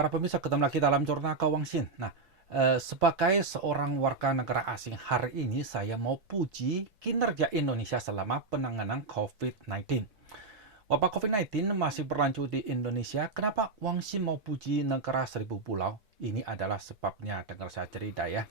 Para pemirsa, ketemu lagi dalam Jurnal Kewangsin. Sebagai seorang warga negara asing, hari ini saya mau puji kinerja Indonesia selama penanganan COVID-19. Wabah COVID-19 masih berlanjut di Indonesia. Kenapa Wangsin mau puji negara seribu pulau? Ini adalah sebabnya, dengar saya cerita ya.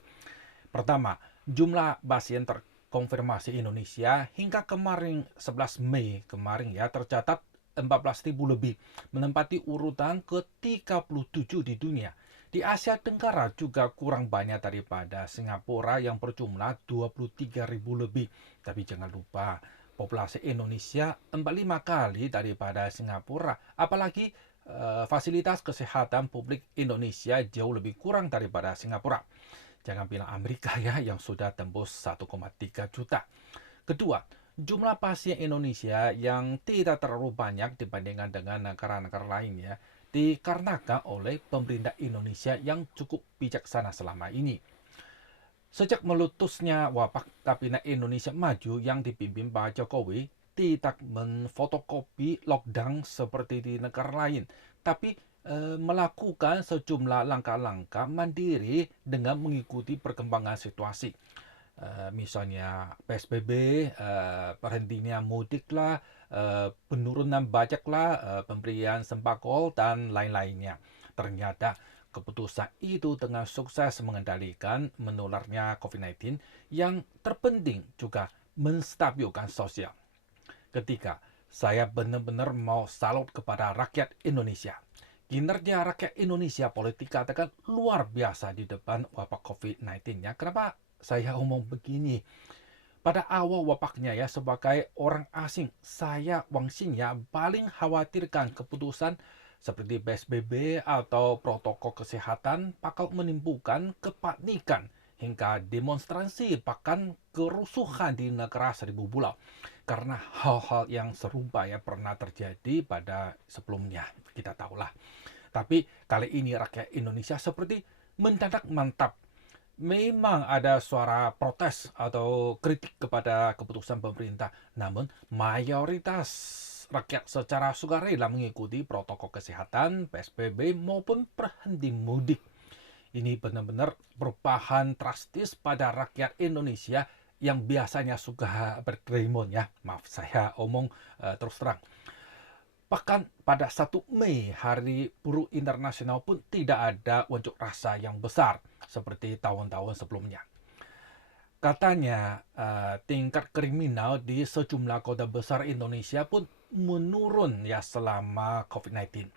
Pertama, jumlah pasien terkonfirmasi Indonesia hingga kemarin 11 Mei kemarin ya tercatat 14.000 lebih, menempati urutan ke-37 di dunia. Di Asia Tenggara juga kurang banyak daripada Singapura yang berjumlah 23.000 lebih. Tapi jangan lupa, populasi Indonesia 45 kali daripada Singapura. Apalagi fasilitas kesehatan publik Indonesia jauh lebih kurang daripada Singapura. Jangan bilang Amerika ya yang sudah tembus 1,3 juta. Kedua, jumlah pasien Indonesia yang tidak terlalu banyak dibandingkan dengan negara-negara lainnya dikarenakan oleh pemerintah Indonesia yang cukup bijaksana selama ini. Sejak meletusnya wabah, Kabinet Indonesia Maju yang dipimpin Pak Jokowi tidak memfotokopi lockdown seperti di negara lain, tapi melakukan sejumlah langkah-langkah mandiri dengan mengikuti perkembangan situasi. Misalnya PSBB, berhentinya mudik lah, penurunan pajak lah, pemberian sembako dan lain-lainnya. Ternyata keputusan itu dengan sukses mengendalikan menularnya COVID-19, yang terpenting juga menstabilkan sosial. Ketiga, saya benar-benar mau salut kepada rakyat Indonesia. Kinerja rakyat Indonesia politik katakan luar biasa di depan wabah COVID-19 ya. Kenapa saya ngomong begini? Pada awal wabahnya ya, sebagai orang asing, saya Wangsin ya paling khawatirkan keputusan seperti PSBB atau protokol kesehatan bakal menimbulkan kepanikan hingga demonstrasi bahkan kerusuhan di negara seribu pulau. Karena hal-hal yang serupa ya pernah terjadi pada sebelumnya, kita tahulah. Tapi kali ini rakyat Indonesia seperti mendadak mantap. Memang ada suara protes atau kritik kepada keputusan pemerintah, namun mayoritas rakyat secara sukarela mengikuti protokol kesehatan, PSBB maupun berhenti mudik. Ini benar-benar perubahan drastis pada rakyat Indonesia yang biasanya suka berkerimun ya. Maaf saya omong terus terang. Bahkan pada 1 Mei, Hari Buruh Internasional pun tidak ada unjuk rasa yang besar seperti tahun-tahun sebelumnya. Katanya tingkat kriminal di sejumlah kota besar Indonesia pun menurun ya selama COVID-19.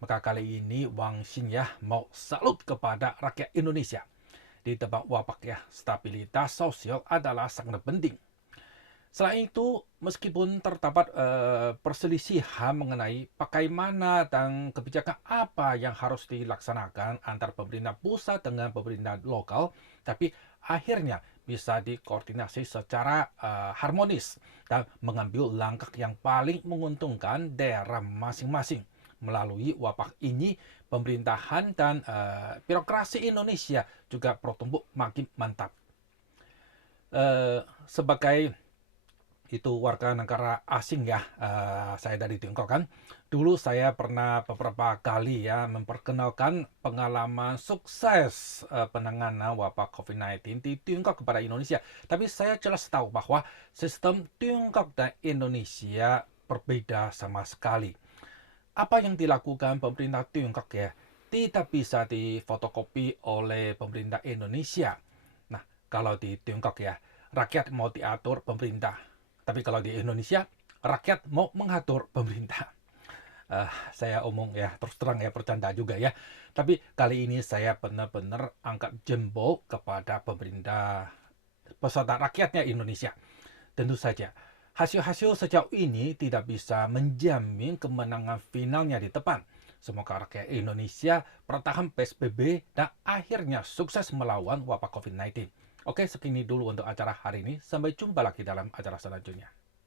Maka kali ini Wangsin ya mau salut kepada rakyat Indonesia. Di tempat wabah ya, stabilitas sosial adalah sangat penting. Selain itu, meskipun terdapat perselisihan mengenai bagaimana dan kebijakan apa yang harus dilaksanakan antar pemerintah pusat dengan pemerintah lokal, tapi akhirnya bisa dikoordinasi secara harmonis dan mengambil langkah yang paling menguntungkan daerah masing-masing. Melalui wabah ini, pemerintahan dan birokrasi Indonesia juga bertumbuh makin mantap. Sebagai itu warga negara asing ya, saya dari Tiongkok kan. Dulu saya pernah beberapa kali ya memperkenalkan pengalaman sukses penanganan wabah COVID-19 di Tiongkok kepada Indonesia. Tapi saya jelas tahu bahwa sistem Tiongkok dan Indonesia berbeda sama sekali. Apa yang dilakukan pemerintah Tiongkok ya tidak bisa difotokopi oleh pemerintah Indonesia. Nah, kalau di Tiongkok ya, rakyat mau diatur pemerintah. Tapi kalau di Indonesia, rakyat mau mengatur pemerintah. Saya omong ya, terus terang ya, bercanda juga ya. Tapi kali ini saya benar-benar angkat jempol kepada pemerintah peserta rakyatnya Indonesia. Tentu saja, hasil-hasil sejauh ini tidak bisa menjamin kemenangan finalnya di depan. Semoga rakyat Indonesia bertahan PSBB dan akhirnya sukses melawan wabah COVID-19. Oke, segini dulu untuk acara hari ini. Sampai jumpa lagi dalam acara selanjutnya.